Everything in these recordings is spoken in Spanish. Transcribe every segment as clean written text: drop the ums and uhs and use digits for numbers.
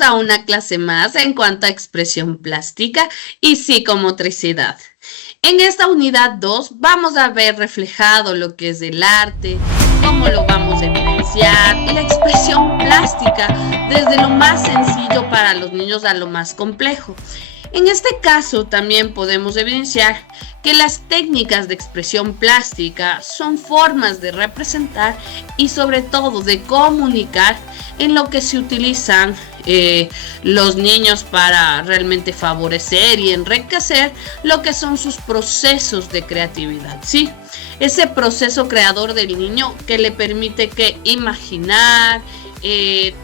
A una clase más en cuanto a expresión plástica y psicomotricidad. En esta unidad 2 vamos a ver reflejado lo que es el arte, cómo lo vamos a evidenciar, la expresión plástica, desde lo más sencillo para los niños a lo más complejo. En este caso también podemos evidenciar que las técnicas de expresión plástica son formas de representar y sobre todo de comunicar en lo que se utilizan los niños para realmente favorecer y enriquecer lo que son sus procesos de creatividad, ¿sí? Ese proceso creador del niño que le permite que imaginar,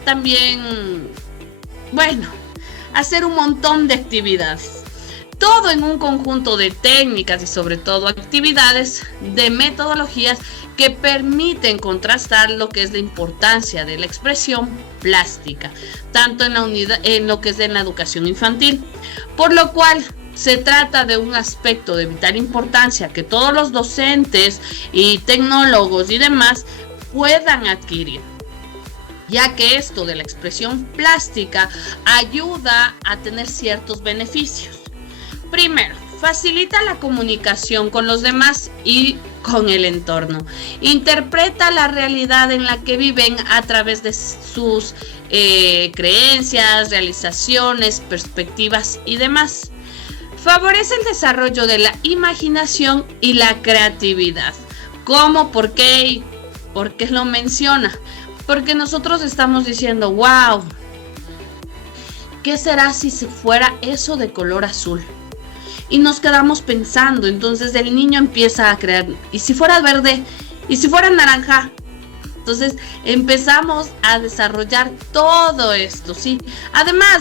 también, bueno, hacer un montón de actividades. Todo en un conjunto de técnicas y sobre todo actividades de metodologías que permiten contrastar lo que es la importancia de la expresión plástica, tanto en lo que es en la educación infantil, por lo cual se trata de un aspecto de vital importancia que todos los docentes y tecnólogos y demás puedan adquirir, ya que esto de la expresión plástica ayuda a tener ciertos beneficios. Primero, facilita la comunicación con los demás y con el entorno. Interpreta la realidad en la que viven a través de sus creencias, realizaciones, perspectivas y demás. Favorece el desarrollo de la imaginación y la creatividad. ¿Cómo? ¿Por qué? ¿Por qué lo menciona? Porque nosotros estamos diciendo, wow, ¿qué será si se fuera eso de color azul? Y nos quedamos pensando, entonces el niño empieza a crear, ¿y si fuera verde? ¿Y si fuera naranja? Entonces empezamos a desarrollar todo esto, ¿sí? Además,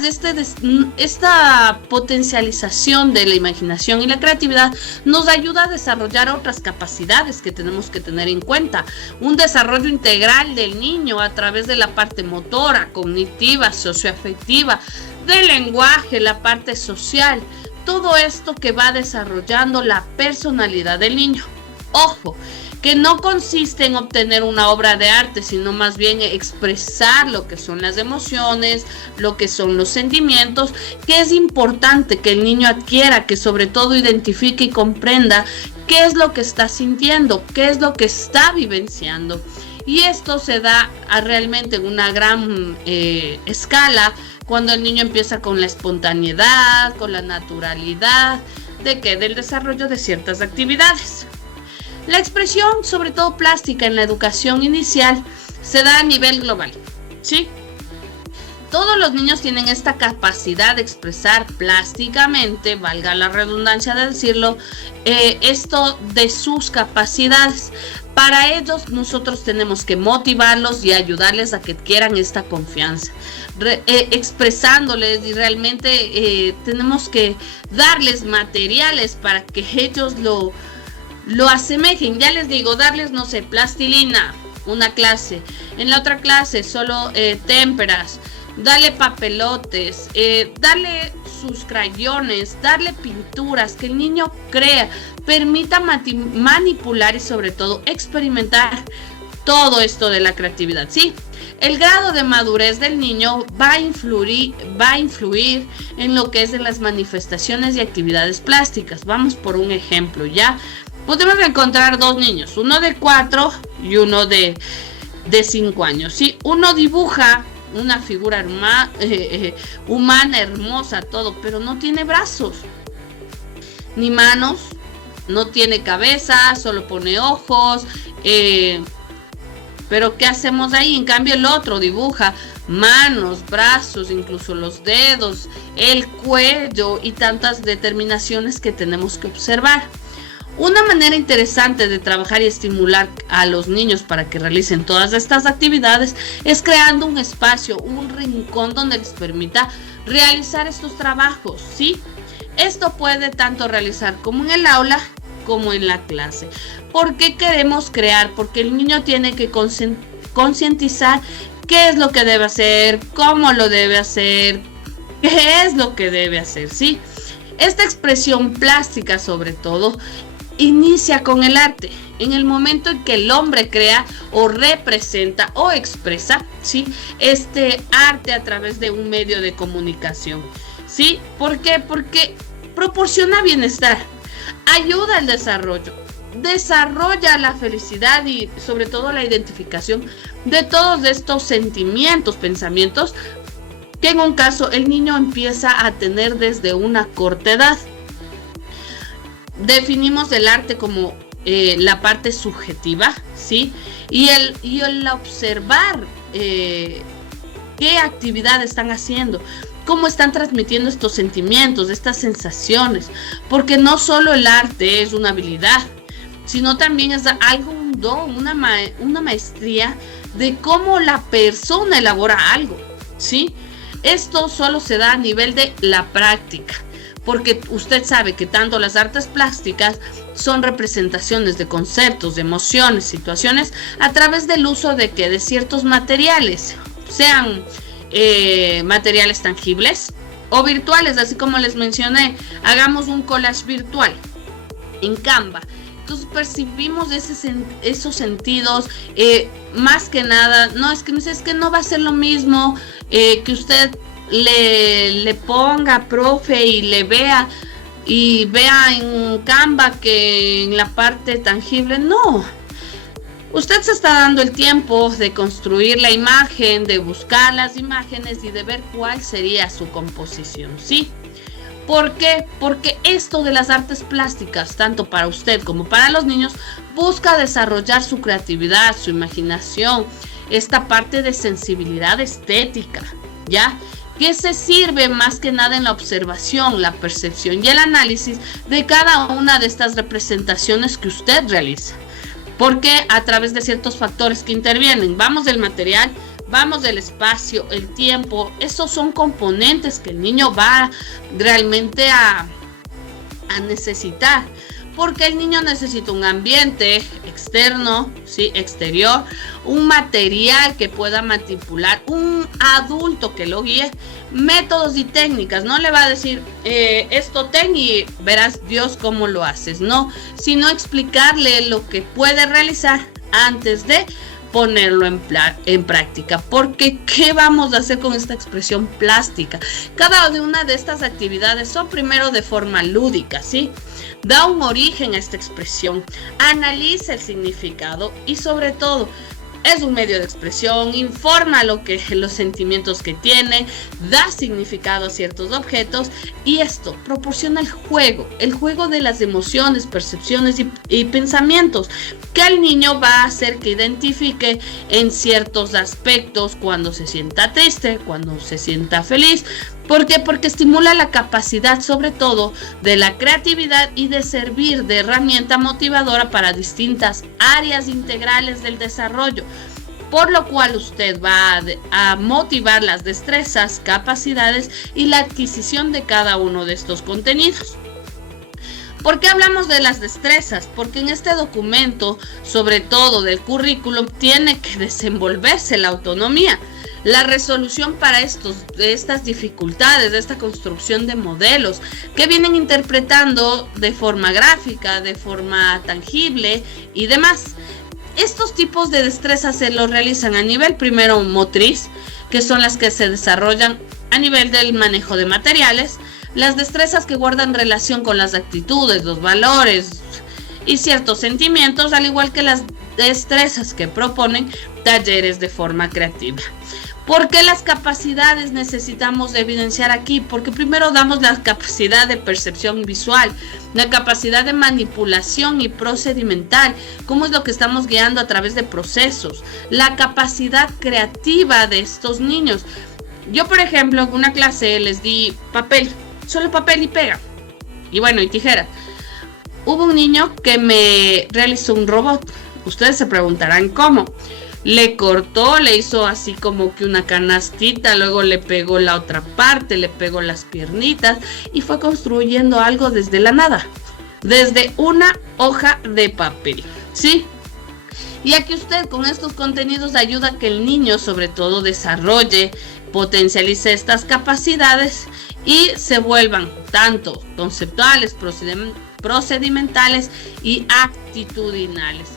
esta potencialización de la imaginación y la creatividad nos ayuda a desarrollar otras capacidades que tenemos que tener en cuenta. Un desarrollo integral del niño a través de la parte motora, cognitiva, socioafectiva, del lenguaje, la parte social. Todo esto que va desarrollando la personalidad del niño. Ojo, que no consiste en obtener una obra de arte, sino más bien expresar lo que son las emociones, lo que son los sentimientos, que es importante que el niño adquiera, que sobre todo identifique y comprenda qué es lo que está sintiendo, qué es lo que está vivenciando. Y esto se da realmente en una gran escala cuando el niño empieza con la espontaneidad, con la naturalidad, del desarrollo de ciertas actividades. La expresión, sobre todo plástica, en la educación inicial se da a nivel global, ¿sí? Todos los niños tienen esta capacidad de expresar plásticamente, valga la redundancia de decirlo, esto de sus capacidades. Para ellos nosotros tenemos que motivarlos y ayudarles a que adquieran esta confianza, expresándoles, y realmente tenemos que darles materiales para que ellos lo asemejen. Ya les digo, darles, no sé, plastilina, una clase, en la otra clase solo témperas, darle papelotes, darle sus crayones, darle pinturas, que el niño crea, permita manipular y sobre todo experimentar todo esto de la creatividad, ¿sí? El grado de madurez del niño va a influir en lo que es en las manifestaciones y actividades plásticas. Vamos por un ejemplo, ¿ya? Podemos encontrar dos niños, uno de 4 y uno de 5 años, ¿sí? Uno dibuja una figura humana, hermosa, todo, pero no tiene brazos, ni manos, no tiene cabeza, solo pone ojos, pero ¿qué hacemos ahí? En cambio el otro dibuja manos, brazos, incluso los dedos, el cuello y tantas determinaciones que tenemos que observar. Una manera interesante de trabajar y estimular a los niños para que realicen todas estas actividades es creando un espacio, un rincón donde les permita realizar estos trabajos, ¿sí? Esto puede tanto realizar como en el aula como en la clase. ¿Por qué queremos crear? Porque el niño tiene que concientizar qué es lo que debe hacer, cómo lo debe hacer, qué es lo que debe hacer, ¿sí? Esta expresión plástica, sobre todo, inicia con el arte. en el momento en que el hombre crea o representa o expresa, ¿sí?, este arte a través de un medio de comunicación, ¿sí? ¿Por qué? Porque proporciona bienestar, ayuda al desarrollo, desarrolla la felicidad y sobre todo la identificación de todos estos sentimientos, pensamientos que en un caso el niño empieza a tener desde una corta edad. Definimos el arte como la parte subjetiva, ¿sí? Y el observar qué actividad están haciendo, cómo están transmitiendo estos sentimientos, estas sensaciones, porque no solo el arte es una habilidad, sino también es algo, un don, una maestría de cómo la persona elabora algo, ¿sí? Esto solo se da a nivel de la práctica, porque usted sabe que tanto las artes plásticas son representaciones de conceptos, de emociones, situaciones, a través del uso de ciertos materiales, sean materiales tangibles o virtuales, así como les mencioné. Hagamos un collage virtual en Canva. Entonces percibimos esos sentidos, más que nada. No, es que no va a ser lo mismo que usted le ponga, profe, y le vea en Canva que en la parte tangible. No, usted se está dando el tiempo de construir la imagen, de buscar las imágenes y de ver cuál sería su composición, ¿sí? ¿Por qué? Porque esto de las artes plásticas, tanto para usted como para los niños, busca desarrollar su creatividad, su imaginación, esta parte de sensibilidad estética, ¿ya?, que se sirve más que nada en la observación, la percepción y el análisis de cada una de estas representaciones que usted realiza. Porque a través de ciertos factores que intervienen, vamos del material, vamos del espacio, el tiempo, esos son componentes que el niño va realmente a necesitar. Porque el niño necesita un ambiente externo, ¿sí?, exterior, un material que pueda manipular, un adulto que lo guíe, métodos y técnicas. No le va a decir esto ten y verás Dios cómo lo haces, no, sino explicarle lo que puede realizar antes de ponerlo en práctica. Porque ¿qué vamos a hacer con esta expresión plástica? Cada una de estas actividades son primero de forma lúdica, ¿sí? Da un origen a esta expresión, analiza el significado y sobre todo es un medio de expresión, informa los sentimientos que tiene, da significado a ciertos objetos, y esto proporciona el juego de las emociones, percepciones y pensamientos, que al niño va a hacer que identifique en ciertos aspectos cuando se sienta triste, cuando se sienta feliz. ¿Por qué? Porque estimula la capacidad, sobre todo, de la creatividad y de servir de herramienta motivadora para distintas áreas integrales del desarrollo, por lo cual usted va a motivar las destrezas, capacidades y la adquisición de cada uno de estos contenidos. ¿Por qué hablamos de las destrezas? Porque en este documento, sobre todo del currículum, tiene que desenvolverse la autonomía, la resolución para estas dificultades, de esta construcción de modelos que vienen interpretando de forma gráfica, de forma tangible y demás. Estos tipos de destrezas se los realizan a nivel primero motriz, que son las que se desarrollan a nivel del manejo de materiales, las destrezas que guardan relación con las actitudes, los valores y ciertos sentimientos, al igual que las destrezas que proponen talleres de forma creativa. ¿Por qué las capacidades necesitamos de evidenciar aquí? Porque primero damos la capacidad de percepción visual, la capacidad de manipulación y procedimental, cómo es lo que estamos guiando a través de procesos, la capacidad creativa de estos niños. Yo, por ejemplo, en una clase les di papel, solo papel y pega, y bueno, y tijera. Hubo un niño que me realizó un robot. Ustedes se preguntarán cómo. Le cortó, le hizo así como que una canastita, luego le pegó la otra parte, le pegó las piernitas y fue construyendo algo desde la nada, desde una hoja de papel, ¿sí? Y aquí usted con estos contenidos ayuda a que el niño sobre todo desarrolle, potencialice estas capacidades y se vuelvan tanto conceptuales, procedimentales y actitudinales,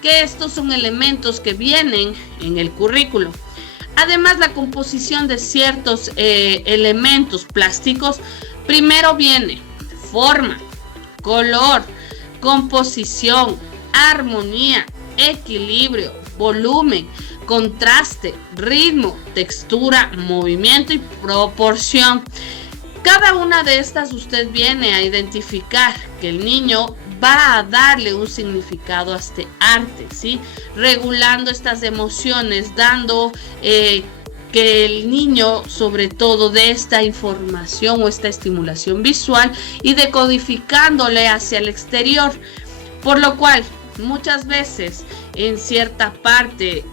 que estos son elementos que vienen en el currículo. Además, la composición de ciertos elementos plásticos, primero viene forma, color, composición, armonía, equilibrio, volumen, contraste, ritmo, textura, movimiento y proporción. Cada una de estas usted viene a identificar que el niño va a darle un significado a este arte, ¿sí? Regulando estas emociones, dando que el niño, sobre todo, de esta información o esta estimulación visual y decodificándole hacia el exterior. Por lo cual, muchas veces, en cierta parte,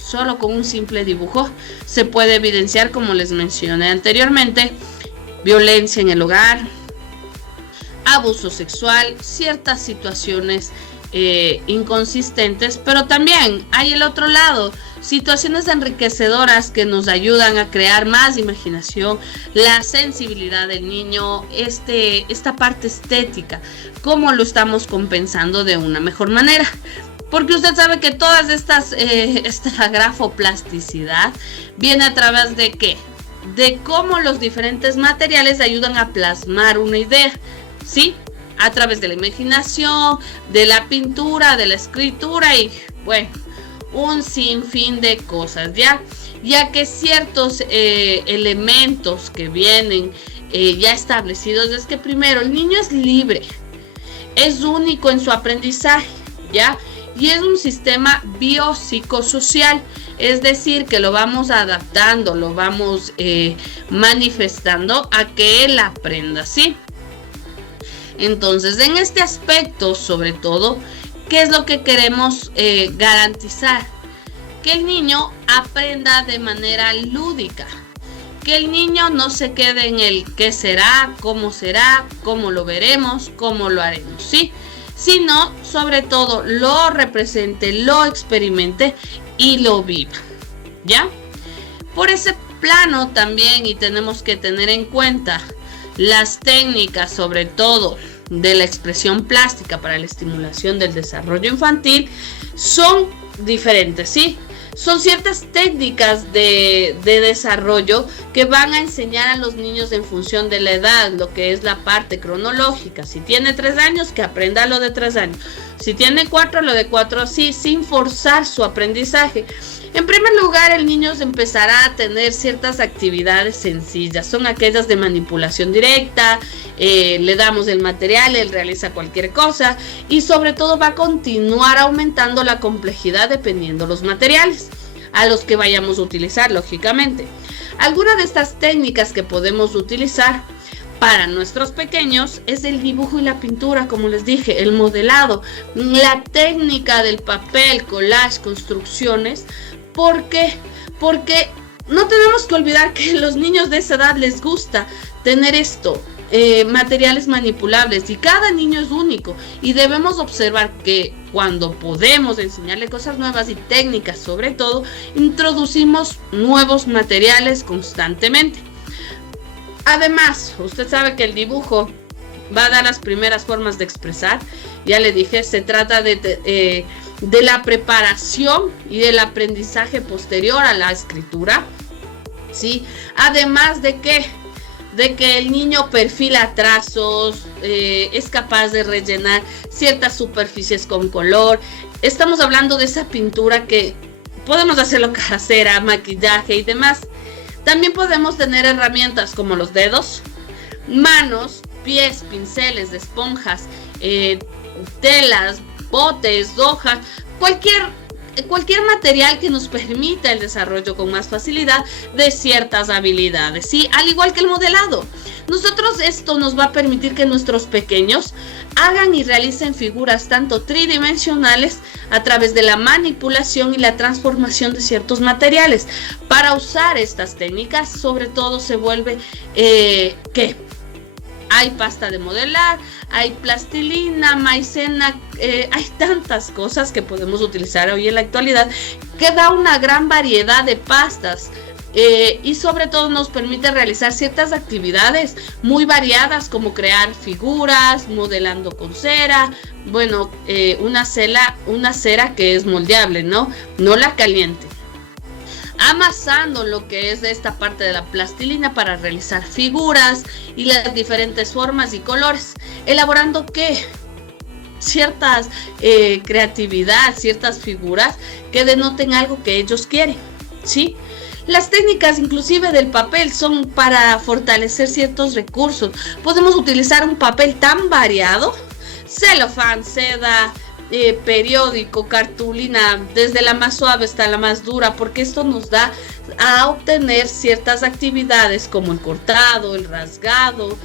solo con un simple dibujo, se puede evidenciar, como les mencioné anteriormente, violencia en el hogar, abuso sexual, ciertas situaciones inconsistentes, pero también hay el otro lado, situaciones enriquecedoras que nos ayudan a crear más imaginación, la sensibilidad del niño, esta parte estética, cómo lo estamos compensando de una mejor manera. Porque usted sabe que todas esta grafoplasticidad viene a través de ¿qué? De cómo los diferentes materiales ayudan a plasmar una idea, ¿sí? A través de la imaginación, de la pintura, de la escritura y, bueno, un sinfín de cosas, ya que ciertos elementos que vienen ya establecidos es que primero el niño es libre, es único en su aprendizaje, ¿ya? Y es un sistema biopsicosocial, es decir, que lo vamos adaptando, lo vamos manifestando a que él aprenda, ¿sí? Entonces, en este aspecto, sobre todo, ¿qué es lo que queremos garantizar? Que el niño aprenda de manera lúdica, que el niño no se quede en el qué será, cómo lo veremos, cómo lo haremos, ¿sí? Sino, sobre todo, lo represente, lo experimente y lo viva, ¿ya? Por ese plano también, y tenemos que tener en cuenta las técnicas, sobre todo de la expresión plástica para la estimulación del desarrollo infantil, son diferentes, ¿sí? Son ciertas técnicas de desarrollo que van a enseñar a los niños en función de la edad, lo que es la parte cronológica. Si tiene 3 años, que aprenda lo de 3 años. Si tiene 4, lo de 4, así, sin forzar su aprendizaje. En primer lugar, el niño empezará a tener ciertas actividades sencillas. Son aquellas de manipulación directa, le damos el material, él realiza cualquier cosa y sobre todo va a continuar aumentando la complejidad dependiendo los materiales a los que vayamos a utilizar, lógicamente. Algunas de estas técnicas que podemos utilizar para nuestros pequeños es el dibujo y la pintura, como les dije, el modelado, la técnica del papel, collage, construcciones. ¿Por qué? Porque no tenemos que olvidar que a los niños de esa edad les gusta tener esto, materiales manipulables, y cada niño es único y debemos observar que cuando podemos enseñarle cosas nuevas y técnicas, sobre todo, introducimos nuevos materiales constantemente. Además, usted sabe que el dibujo va a dar las primeras formas de expresar. Ya le dije, se trata de la preparación y del aprendizaje posterior a la escritura, ¿sí? Además de que el niño perfila trazos, es capaz de rellenar ciertas superficies con color. Estamos hablando de esa pintura que podemos hacerlo casera, maquillaje y demás. También podemos tener herramientas como los dedos, manos, pies, pinceles, esponjas, telas, botes, hojas, cualquier material que nos permita el desarrollo con más facilidad de ciertas habilidades, ¿sí? Al igual que el modelado. Esto nos va a permitir que nuestros pequeños hagan y realicen figuras tanto tridimensionales a través de la manipulación y la transformación de ciertos materiales. Para usar estas técnicas, sobre todo se vuelve hay pasta de modelar, hay plastilina, maicena, hay tantas cosas que podemos utilizar hoy en la actualidad que da una gran variedad de pastas y sobre todo nos permite realizar ciertas actividades muy variadas como crear figuras, modelando con cera, bueno, una cera que es moldeable, ¿no? No la caliente. Amasando lo que es de esta parte de la plastilina para realizar figuras y las diferentes formas y colores, elaborando ¿qué? Ciertas creatividad, ciertas figuras que denoten algo que ellos quieren, ¿sí? Las técnicas inclusive del papel son para fortalecer ciertos recursos. Podemos utilizar un papel tan variado, celofán, seda, periódico, cartulina, desde la más suave hasta la más dura, porque esto nos da a obtener ciertas actividades como el cortado, el rasgado,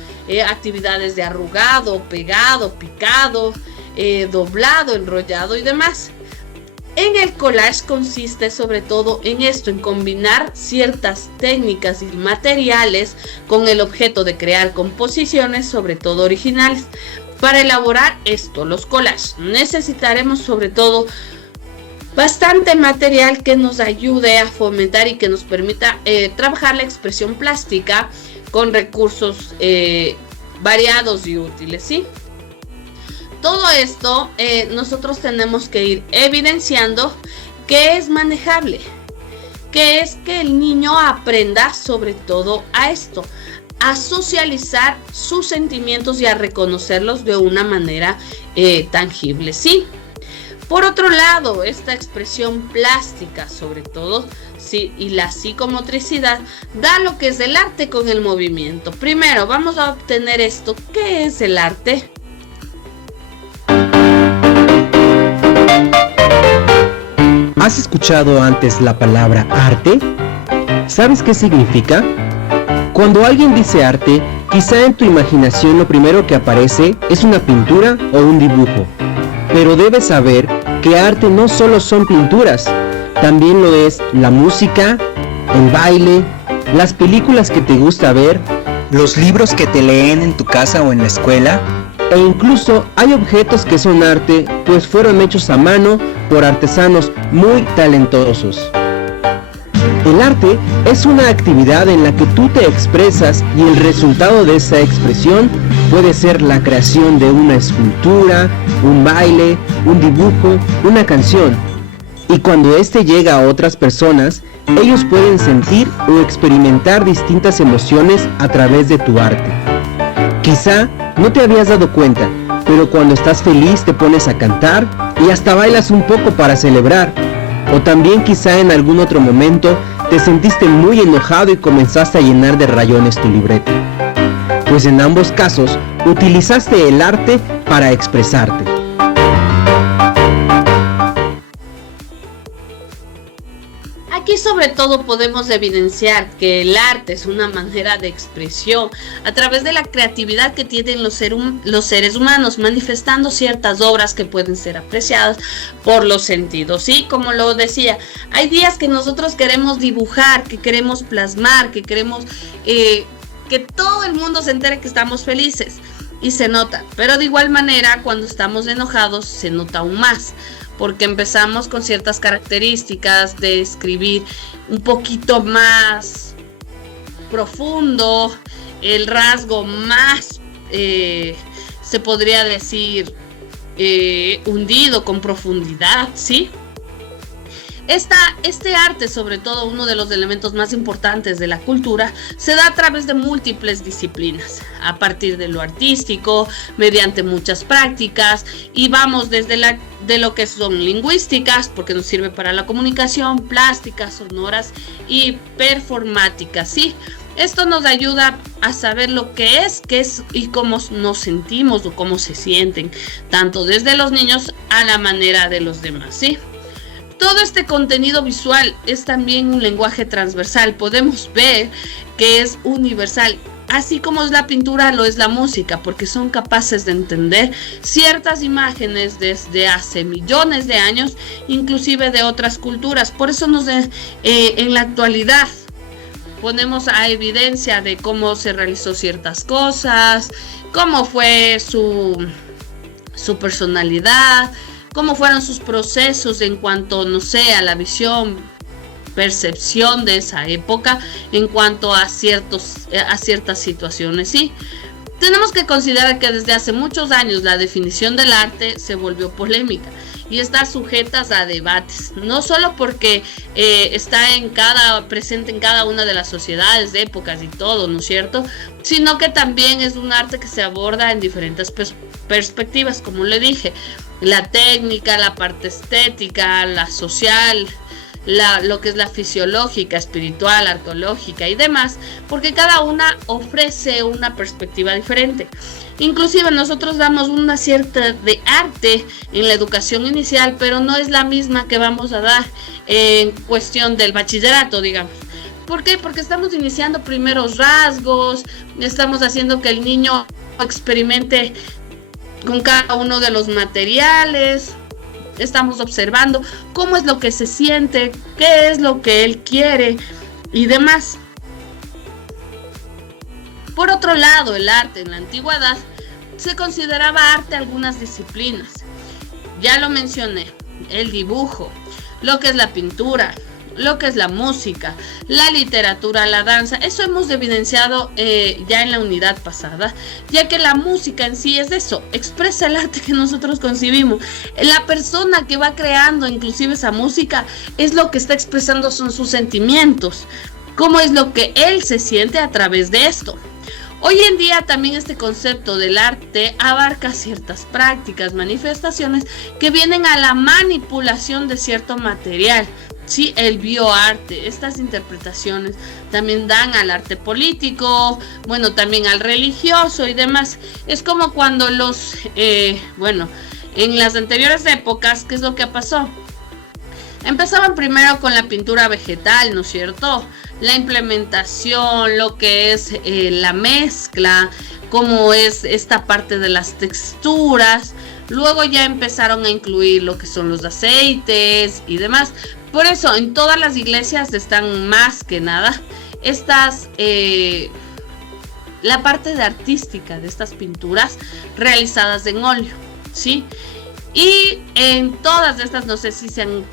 actividades de arrugado, pegado, picado, doblado, enrollado y demás. En el collage consiste sobre todo en esto, en combinar ciertas técnicas y materiales con el objeto de crear composiciones, sobre todo originales. Para elaborar esto, los collages, necesitaremos sobre todo bastante material que nos ayude a fomentar y que nos permita trabajar la expresión plástica con recursos variados y útiles, ¿sí? Todo esto nosotros tenemos que ir evidenciando que es manejable, que es que el niño aprenda sobre todo a esto, a socializar sus sentimientos y a reconocerlos de una manera tangible, ¿sí? Por otro lado, esta expresión plástica, sobre todo, sí, y la psicomotricidad, da lo que es el arte con el movimiento. Primero, vamos a obtener esto. ¿Qué es el arte? ¿Has escuchado antes la palabra arte? ¿Sabes qué significa? Cuando alguien dice arte, quizá en tu imaginación lo primero que aparece es una pintura o un dibujo. Pero debes saber que arte no solo son pinturas, también lo es la música, el baile, las películas que te gusta ver, los libros que te leen en tu casa o en la escuela, e incluso hay objetos que son arte, pues fueron hechos a mano por artesanos muy talentosos. El arte es una actividad en la que tú te expresas y el resultado de esa expresión puede ser la creación de una escultura, un baile, un dibujo, una canción. Y cuando este llega a otras personas, ellos pueden sentir o experimentar distintas emociones a través de tu arte. Quizá no te habías dado cuenta, pero cuando estás feliz te pones a cantar y hasta bailas un poco para celebrar. O también quizá en algún otro momento te sentiste muy enojado y comenzaste a llenar de rayones tu libreta. Pues en ambos casos utilizaste el arte para expresarte. Aquí sobre todo podemos evidenciar que el arte es una manera de expresión a través de la creatividad que tienen los seres humanos, manifestando ciertas obras que pueden ser apreciadas por los sentidos. Sí, como lo decía, hay días que nosotros queremos dibujar, que queremos plasmar, que queremos que todo el mundo se entere que estamos felices y se nota, pero de igual manera cuando estamos enojados se nota aún más, porque empezamos con ciertas características de escribir un poquito más profundo, el rasgo más, se podría decir, hundido con profundidad, ¿sí? Este arte, sobre todo uno de los elementos más importantes de la cultura, se da a través de múltiples disciplinas, a partir de lo artístico, mediante muchas prácticas, y vamos desde de lo que son lingüísticas, porque nos sirve para la comunicación, plásticas, sonoras y performáticas, ¿sí? Esto nos ayuda a saber lo que es, qué es y cómo nos sentimos o cómo se sienten, tanto desde los niños a la manera de los demás, ¿sí? Todo este contenido visual es también un lenguaje transversal. Podemos ver que es universal, así como es la pintura, lo es la música, porque son capaces de entender ciertas imágenes desde hace millones de años, inclusive de otras culturas. Por eso en la actualidad ponemos a evidencia de cómo se realizó ciertas cosas, cómo fue su personalidad, cómo fueron sus procesos en cuanto, no sé, a la visión percepción de esa época en cuanto a ciertas situaciones, ¿sí? Tenemos que considerar que desde hace muchos años la definición del arte se volvió polémica y está sujeta a debates, no solo porque está presente en cada una de las sociedades, épocas y todo, ¿no es cierto? Sino que también es un arte que se aborda en diferentes perspectivas, como le dije, la técnica, la parte estética, la social, lo que es la fisiológica, espiritual, arqueológica y demás, porque cada una ofrece una perspectiva diferente. Inclusive nosotros damos una cierta de arte en la educación inicial, pero no es la misma que vamos a dar en cuestión del bachillerato, digamos. ¿Por qué? Porque estamos iniciando primeros rasgos, estamos haciendo que el niño experimente con cada uno de los materiales, estamos observando cómo es lo que se siente, qué es lo que él quiere y demás. Por otro lado, el arte en la antigüedad se consideraba arte algunas disciplinas. Ya lo mencioné, el dibujo, lo que es la pintura, lo que es la música, la literatura, la danza. Eso hemos evidenciado ya en la unidad pasada, ya que la música en sí es eso, expresa el arte que nosotros concibimos. La persona que va creando inclusive esa música es lo que está expresando, son sus sentimientos, cómo es lo que él se siente a través de esto. Hoy en día también este concepto del arte abarca ciertas prácticas, manifestaciones que vienen a la manipulación de cierto material. Sí, el bioarte, estas interpretaciones también dan al arte político, bueno, también al religioso y demás. Es como cuando en las anteriores épocas, ¿qué es lo que pasó? Empezaban primero con la pintura vegetal, ¿no es cierto? La implementación, lo que es la mezcla, cómo es esta parte de las texturas. Luego ya empezaron a incluir lo que son los aceites y demás. Por eso en todas las iglesias están más que nada la parte de artística de estas pinturas realizadas en óleo, ¿sí? Y en todas estas, no sé si se han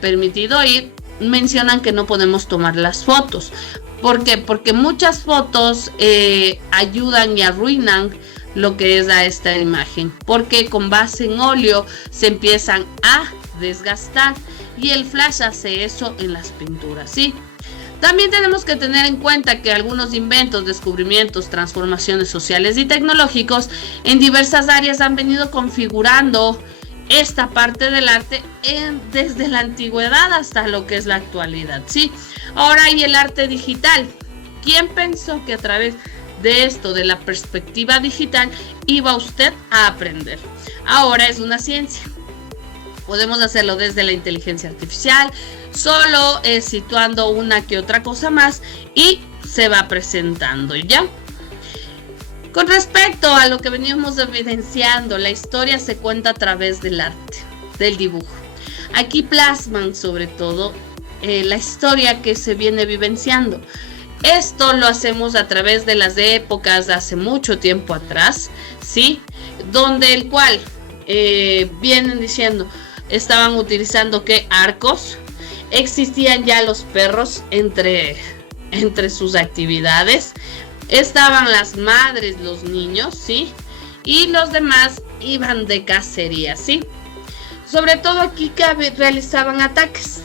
permitido ir, mencionan que no podemos tomar las fotos. ¿Por qué? Porque muchas fotos ayudan y arruinan lo que es a esta imagen, porque con base en óleo se empiezan a desgastar y el flash hace eso en las pinturas, ¿sí? También tenemos que tener en cuenta que algunos inventos, descubrimientos, transformaciones sociales y tecnológicos en diversas áreas han venido configurando esta parte del arte desde la antigüedad hasta lo que es la actualidad, ¿sí? Ahora hay el arte digital. ¿Quién pensó que a través de esto, de la perspectiva digital, iba usted a aprender? Ahora es una ciencia. Podemos hacerlo desde la inteligencia artificial, solo situando una que otra cosa más y se va presentando, ¿ya? Con respecto a lo que veníamos evidenciando, la historia se cuenta a través del arte, del dibujo. Aquí plasman sobre todo la historia que se viene vivenciando. Esto lo hacemos a través de las épocas de hace mucho tiempo atrás, ¿sí? Donde el cual vienen diciendo, estaban utilizando ¿qué? Arcos. Existían ya los perros entre sus actividades. Estaban las madres, los niños, ¿sí? Y los demás iban de cacería, ¿sí? Sobre todo aquí que realizaban ataques.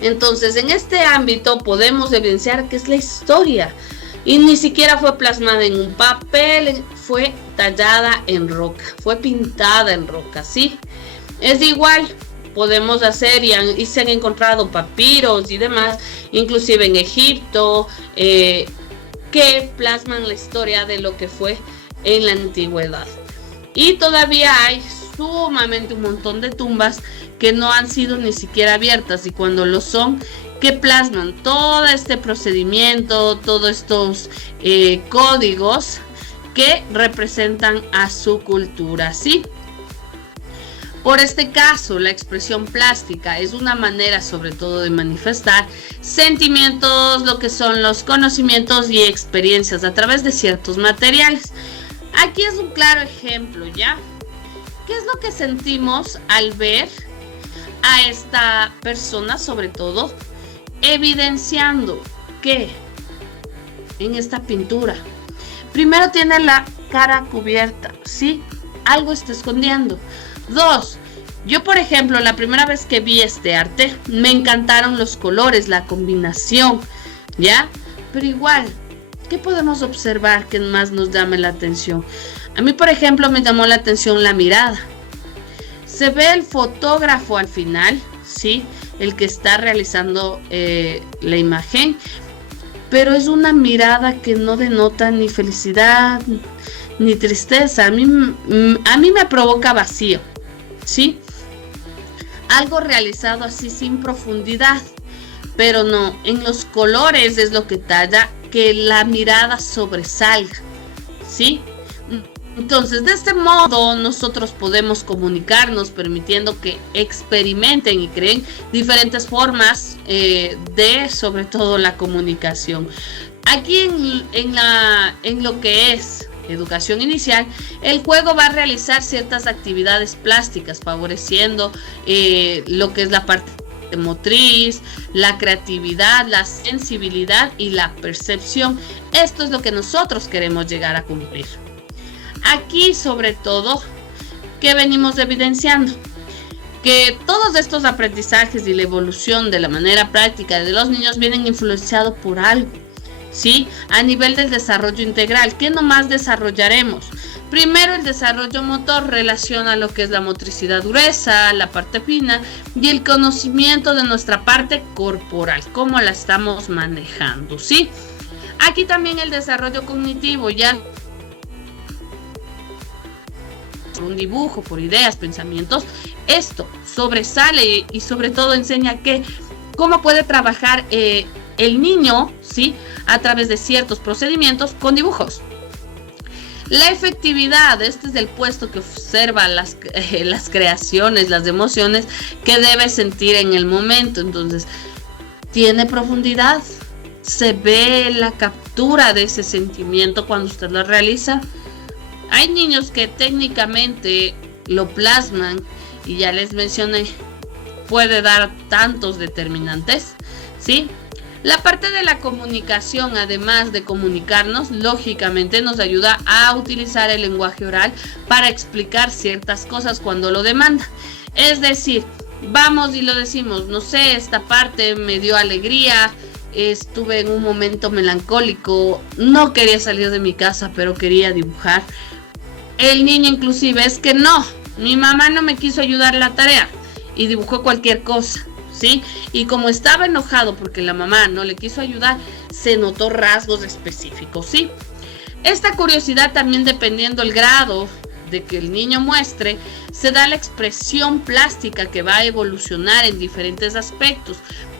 Entonces, en este ámbito podemos evidenciar que es la historia. Y ni siquiera fue plasmada en un papel, fue tallada en roca, fue pintada en roca, ¿sí? Es igual, podemos hacer y se han encontrado papiros y demás, inclusive en Egipto, que plasman la historia de lo que fue en la antigüedad. Y todavía hay sumamente un montón de tumbas que no han sido ni siquiera abiertas, y cuando lo son, que plasman todo este procedimiento, todos estos códigos que representan a su cultura, ¿sí? Por este caso, la expresión plástica es una manera sobre todo de manifestar sentimientos, lo que son los conocimientos y experiencias a través de ciertos materiales. Aquí es un claro ejemplo, ¿ya? ¿Qué es lo que sentimos al ver a esta persona, sobre todo, evidenciando que en esta pintura, primero tiene la cara cubierta, ¿sí? Algo está escondiendo. 2, yo por ejemplo, la primera vez que vi este arte, me encantaron los colores, la combinación, ¿ya? Pero igual, ¿qué podemos observar que más nos llame la atención? A mí, por ejemplo, me llamó la atención la mirada. Se ve el fotógrafo al final, ¿sí? El que está realizando la imagen, pero es una mirada que no denota ni felicidad ni tristeza. A mí me provoca vacío, ¿sí? Algo realizado así sin profundidad, pero no, en los colores es lo que talla que la mirada sobresalga, ¿sí? Entonces, de este modo, nosotros podemos comunicarnos permitiendo que experimenten y creen diferentes formas de, sobre todo, la comunicación. Aquí en lo que es educación inicial, el juego va a realizar ciertas actividades plásticas, favoreciendo lo que es la parte motriz, la creatividad, la sensibilidad y la percepción. Esto es lo que nosotros queremos llegar a cumplir. Aquí, sobre todo, ¿qué venimos evidenciando? Que todos estos aprendizajes y la evolución de la manera práctica de los niños vienen influenciados por algo, ¿sí? A nivel del desarrollo integral, ¿qué nomás desarrollaremos? Primero, el desarrollo motor relaciona lo que es la motricidad gruesa, la parte fina y el conocimiento de nuestra parte corporal, cómo la estamos manejando, ¿sí? Aquí también el desarrollo cognitivo, ya un dibujo, por ideas, pensamientos, esto sobresale y sobre todo enseña que cómo puede trabajar el niño, ¿sí? A través de ciertos procedimientos con dibujos. La efectividad, este es el puesto que observa las creaciones, las emociones que debe sentir en el momento. Entonces, tiene profundidad, se ve la captura de ese sentimiento cuando usted lo realiza. Hay niños que técnicamente lo plasman y ya les mencioné, puede dar tantos determinantes, ¿sí? La parte de la comunicación, además de comunicarnos, lógicamente nos ayuda a utilizar el lenguaje oral para explicar ciertas cosas cuando lo demanda. Es decir, vamos y lo decimos, no sé, esta parte me dio alegría, estuve en un momento melancólico, no quería salir de mi casa, pero quería dibujar. El niño inclusive es que no, mi mamá no me quiso ayudar en la tarea y dibujó cualquier cosa, ¿sí? Y como estaba enojado porque la mamá no le quiso ayudar, se notó rasgos específicos, ¿sí? Esta curiosidad también, dependiendo el grado de que el niño muestre, se da la expresión plástica que va a evolucionar en diferentes aspectos.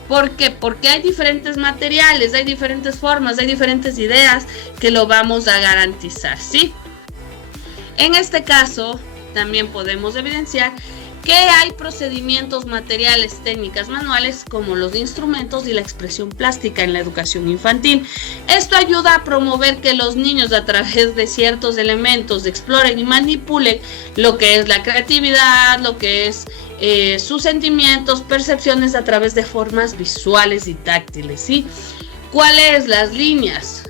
¿Por qué? Porque hay diferentes materiales, hay diferentes formas, hay diferentes ideas que lo vamos a garantizar, ¿sí? En este caso, también podemos evidenciar que hay procedimientos materiales, técnicas manuales, como los instrumentos y la expresión plástica en la educación infantil. Esto ayuda a promover que los niños, a través de ciertos elementos, exploren y manipulen lo que es la creatividad, lo que es sus sentimientos, percepciones a través de formas visuales y táctiles, ¿sí? ¿Cuáles las líneas?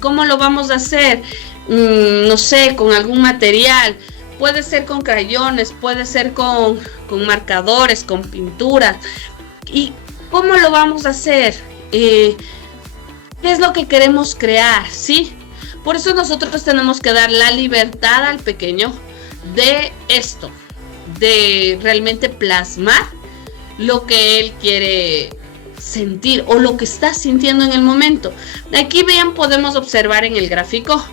¿Cómo lo vamos a hacer? No sé, con algún material, puede ser con crayones, puede ser con marcadores, con pinturas. ¿Y cómo lo vamos a hacer? ¿Qué es lo que queremos crear? ¿Sí? Por eso nosotros tenemos que dar la libertad al pequeño de esto, de realmente plasmar lo que él quiere sentir o lo que está sintiendo en el momento. Aquí bien podemos observar en el gráfico,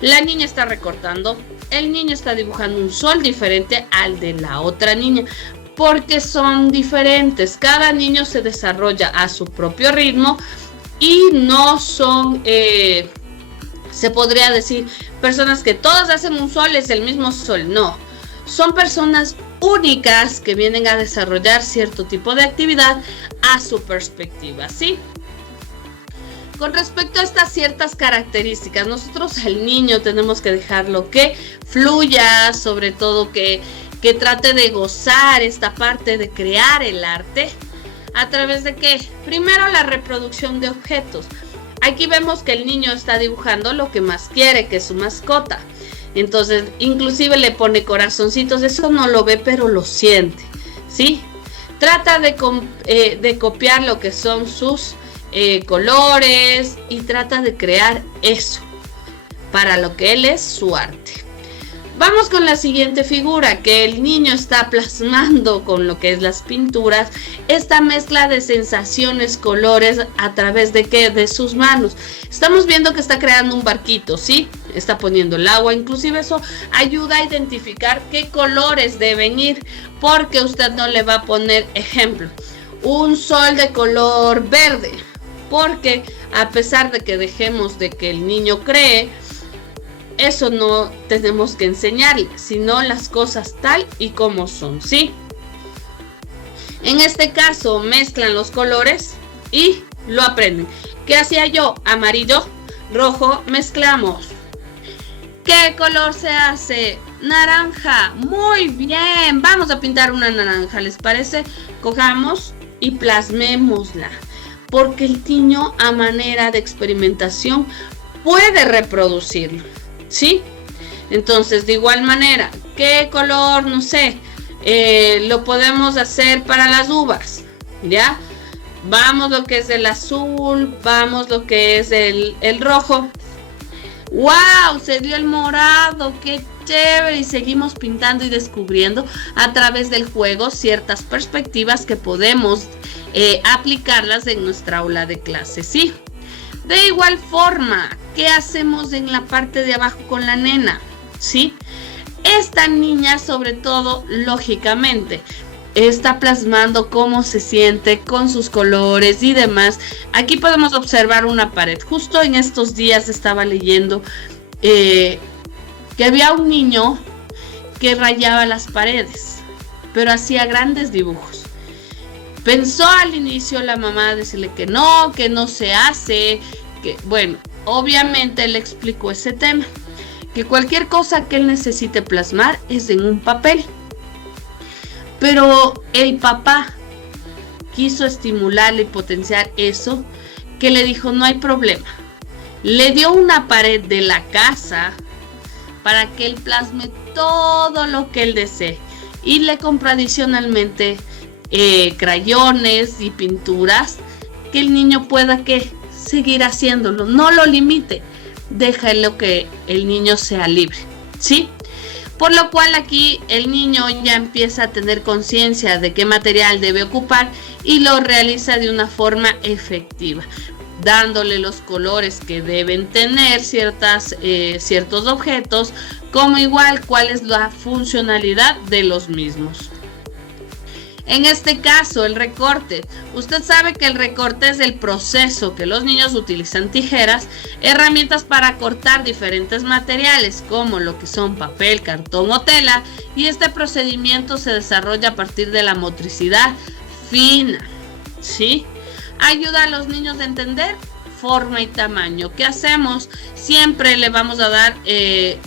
la niña está recortando, el niño está dibujando un sol diferente al de la otra niña, porque son diferentes. Cada niño se desarrolla a su propio ritmo y no son, se podría decir, personas que todas hacen un sol, es el mismo sol. No, son personas únicas que vienen a desarrollar cierto tipo de actividad a su perspectiva, ¿sí? Con respecto a estas ciertas características, nosotros al niño tenemos que dejarlo que fluya, sobre todo que que trate de gozar esta parte de crear el arte. ¿A través de qué? Primero, la reproducción de objetos. Aquí vemos que el niño está dibujando lo que más quiere, que es su mascota. Entonces, inclusive le pone corazoncitos. Eso no lo ve, pero lo siente, ¿sí? Trata de copiar lo que son sus colores y trata de crear eso para lo que él es su arte. Vamos con la siguiente figura, que el niño está plasmando con lo que es las pinturas, esta mezcla de sensaciones, colores, a través de ¿qué? De sus manos. Estamos viendo que está creando un barquito, ¿sí? Está poniendo el agua, inclusive eso ayuda a identificar qué colores deben ir, porque usted no le va a poner, ejemplo, un sol de color verde, porque a pesar de que dejemos de que el niño cree, eso no tenemos que enseñarle, sino las cosas tal y como son, ¿sí? En este caso mezclan los colores y lo aprenden. ¿Qué hacía yo? Amarillo, rojo, mezclamos. ¿Qué color se hace? Naranja. Muy bien, vamos a pintar una naranja, ¿les parece? Cojamos y plasmémosla, porque el niño a manera de experimentación puede reproducirlo, ¿sí? Entonces, de igual manera, ¿qué color? No sé, lo podemos hacer para las uvas, ¿ya? Vamos lo que es el azul, vamos lo que es el rojo. ¡Wow! Se dio el morado, ¡qué chévere! Y seguimos pintando y descubriendo a través del juego ciertas perspectivas que podemos aplicarlas en nuestra aula de clase, ¿sí? De igual forma, ¿qué hacemos en la parte de abajo con la nena? ¿Sí? Esta niña, sobre todo, lógicamente, está plasmando cómo se siente con sus colores y demás. Aquí podemos observar una pared. Justo en estos días estaba leyendo que había un niño que rayaba las paredes, pero hacía grandes dibujos. Pensó al inicio la mamá decirle que no se hace, que bueno, obviamente le explicó ese tema, que cualquier cosa que él necesite plasmar es en un papel. Pero el papá quiso estimularle y potenciar eso, que le dijo no hay problema. Le dio una pared de la casa para que él plasme todo lo que él desee y le compró adicionalmente crayones y pinturas, que el niño pueda seguir haciéndolo, no lo limite, déjalo que el niño sea libre, ¿sí? Por lo cual aquí el niño ya empieza a tener conciencia de qué material debe ocupar y lo realiza de una forma efectiva, dándole los colores que deben tener ciertos objetos, como igual cuál es la funcionalidad de los mismos. En este caso, el recorte. Usted sabe que el recorte es el proceso que los niños utilizan tijeras, herramientas para cortar diferentes materiales, como lo que son papel, cartón o tela, y este procedimiento se desarrolla a partir de la motricidad fina, ¿sí? Ayuda a los niños a entender forma y tamaño. ¿Qué hacemos? Siempre le vamos a dar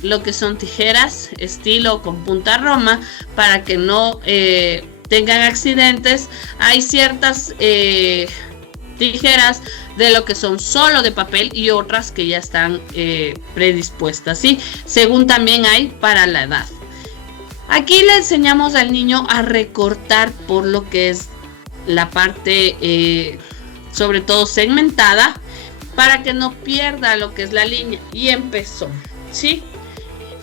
lo que son tijeras, estilo con punta roma, para que no tengan accidentes. Hay ciertas tijeras de lo que son solo de papel y otras que ya están predispuestas, ¿sí? Según también hay para la edad. Aquí le enseñamos al niño a recortar por lo que es la parte sobre todo segmentada, para que no pierda lo que es la línea, y empezó, ¿sí?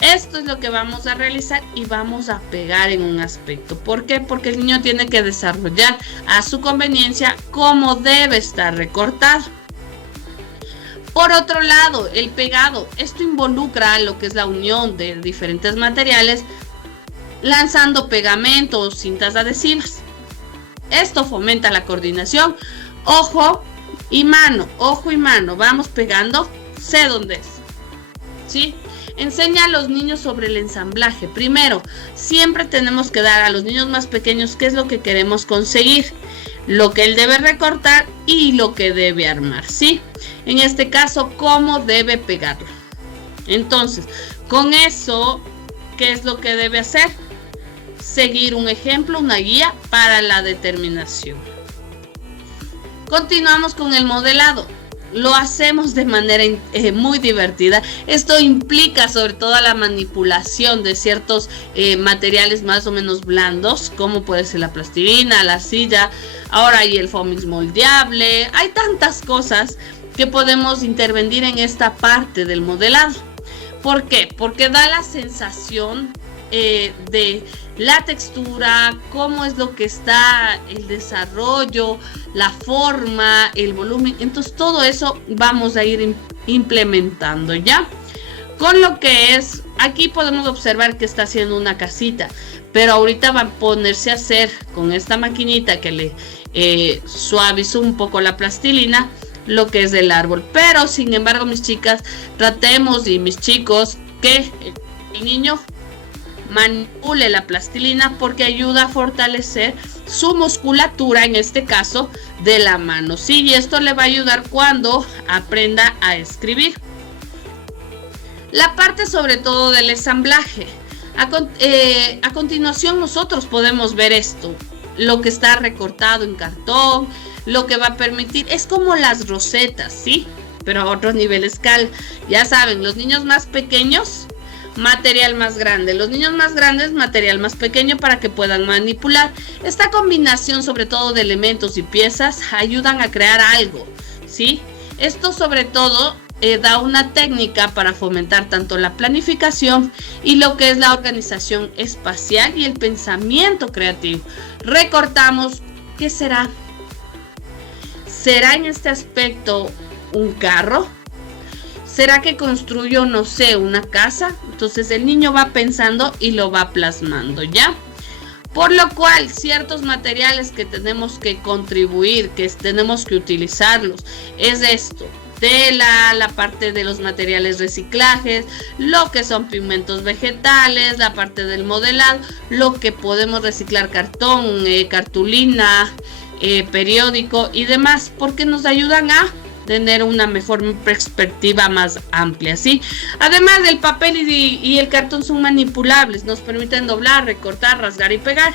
Esto es lo que vamos a realizar y vamos a pegar en un aspecto. ¿Por qué? Porque el niño tiene que desarrollar a su conveniencia cómo debe estar recortado. Por otro lado, el pegado. Esto involucra lo que es la unión de diferentes materiales, lanzando pegamento o cintas adhesivas. Esto fomenta la coordinación. Ojo y mano, vamos pegando, sé dónde es, ¿sí? Enseña a los niños sobre el ensamblaje. Primero, siempre tenemos que dar a los niños más pequeños qué es lo que queremos conseguir, lo que él debe recortar y lo que debe armar, ¿sí? En este caso, cómo debe pegarlo. Entonces, con eso, ¿qué es lo que debe hacer? seguir un ejemplo, una guía para la determinación. Continuamos con el modelado. Lo hacemos de manera muy divertida. Esto implica sobre todo la manipulación de ciertos materiales más o menos blandos, como puede ser la plastilina, la arcilla, ahora hay el Foamix moldeable. Hay tantas cosas que podemos intervenir en esta parte del modelado. ¿Por qué? Porque da la sensación de la textura, cómo es lo que está, el desarrollo, la forma, el volumen. Entonces todo eso vamos a ir implementando ya. Con lo que es, aquí podemos observar que está haciendo una casita, pero ahorita va a ponerse a hacer con esta maquinita que le suavizó un poco la plastilina, lo que es el árbol. Pero sin embargo, mis chicas, tratemos, y mis chicos, que el niño manipule la plastilina, porque ayuda a fortalecer su musculatura, en este caso de la mano, ¿sí? Y esto le va a ayudar cuando aprenda a escribir. La parte sobre todo del ensamblaje. A continuación nosotros podemos ver esto, lo que está recortado en cartón, lo que va a permitir, es como las rosetas, ¿sí? Pero a otro nivel escala. Ya saben, los niños más pequeños, material más grande, los niños más grandes, material más pequeño, para que puedan manipular. Esta combinación sobre todo de elementos y piezas ayudan a crear algo, ¿sí? Esto sobre todo da una técnica para fomentar tanto la planificación y lo que es la organización espacial y el pensamiento creativo. Recortamos, ¿qué será? ¿Será en este aspecto un carro? ¿Será que construyó, no sé, una casa? Entonces el niño va pensando y lo va plasmando, ¿ya? Por lo cual, ciertos materiales que tenemos que contribuir, que tenemos que utilizarlos, es esto: tela, la parte de los materiales reciclajes, lo que son pigmentos vegetales, la parte del modelado, lo que podemos reciclar, cartón, cartulina, periódico y demás, porque nos ayudan a tener una mejor perspectiva más amplia, ¿sí? Además, el papel y el cartón son manipulables, nos permiten doblar, recortar, rasgar y pegar.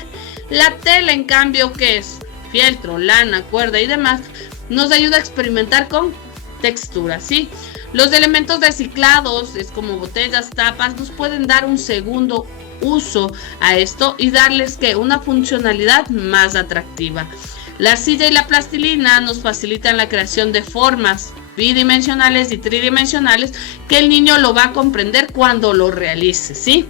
La tela, en cambio, que es fieltro, lana, cuerda y demás, nos ayuda a experimentar con textura, ¿sí? Los elementos reciclados, es como botellas, tapas, nos pueden dar un segundo uso a esto y darles que una funcionalidad más atractiva. La arcilla y la plastilina nos facilitan la creación de formas bidimensionales y tridimensionales que el niño lo va a comprender cuando lo realice, ¿sí?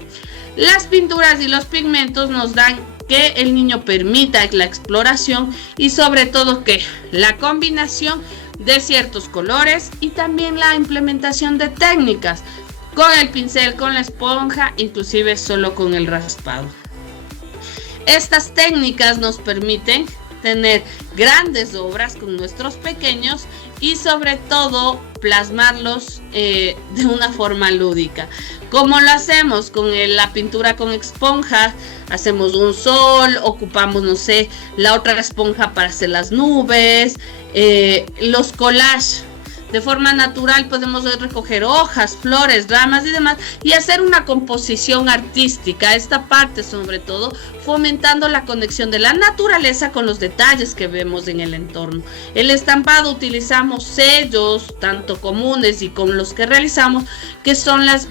Las pinturas y los pigmentos nos dan que el niño permita la exploración y sobre todo que la combinación de ciertos colores y también la implementación de técnicas con el pincel, con la esponja, inclusive solo con el raspado. Estas técnicas nos permiten tener grandes obras con nuestros pequeños y sobre todo plasmarlos de una forma lúdica. ¿Cómo lo hacemos? Con la pintura con esponja, hacemos un sol, ocupamos, no sé, la otra esponja para hacer las nubes, los collages. De forma natural podemos recoger hojas, flores, ramas y demás y hacer una composición artística. Esta parte sobre todo fomentando la conexión de la naturaleza con los detalles que vemos en el entorno. El estampado, utilizamos sellos tanto comunes y con los que realizamos, que son las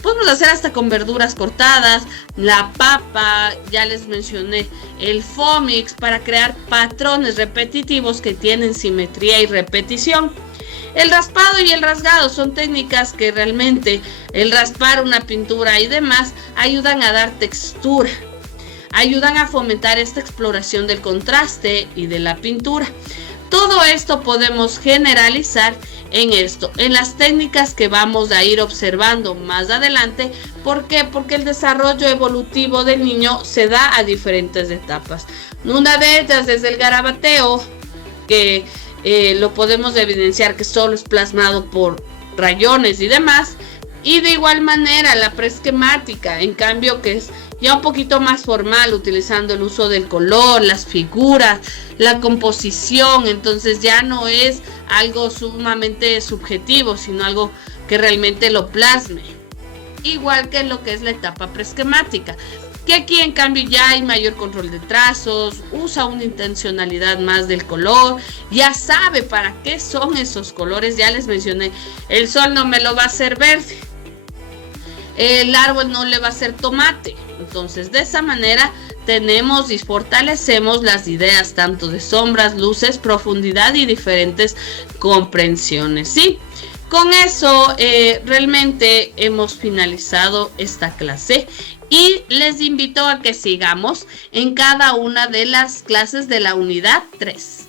podemos hacer hasta con verduras cortadas, la papa, ya les mencioné, el Foamix, para crear patrones repetitivos que tienen simetría y repetición. El raspado y el rasgado son técnicas que realmente, el raspar una pintura y demás, ayudan a dar textura, ayudan a fomentar esta exploración del contraste y de la pintura. Todo esto podemos generalizar en esto, en las técnicas que vamos a ir observando más adelante. ¿Por qué? Porque el desarrollo evolutivo del niño se da a diferentes etapas. Una de ellas es el garabateo, que lo podemos evidenciar que solo es plasmado por rayones y demás, y de igual manera la preesquemática, en cambio, que es ya un poquito más formal, utilizando el uso del color, las figuras, la composición. Entonces ya no es algo sumamente subjetivo, sino algo que realmente lo plasme, igual que lo que es la etapa preesquemática. que aquí en cambio ya hay mayor control de trazos, usa una intencionalidad más del color, ya sabe para qué son esos colores. Ya les mencioné, el sol no me lo va a hacer verde, el árbol no le va a hacer tomate. Entonces, de esa manera tenemos y fortalecemos las ideas tanto de sombras, luces, profundidad y diferentes comprensiones, ¿sí? Con eso realmente hemos finalizado esta clase y les invito a que sigamos en cada una de las clases de la unidad 3.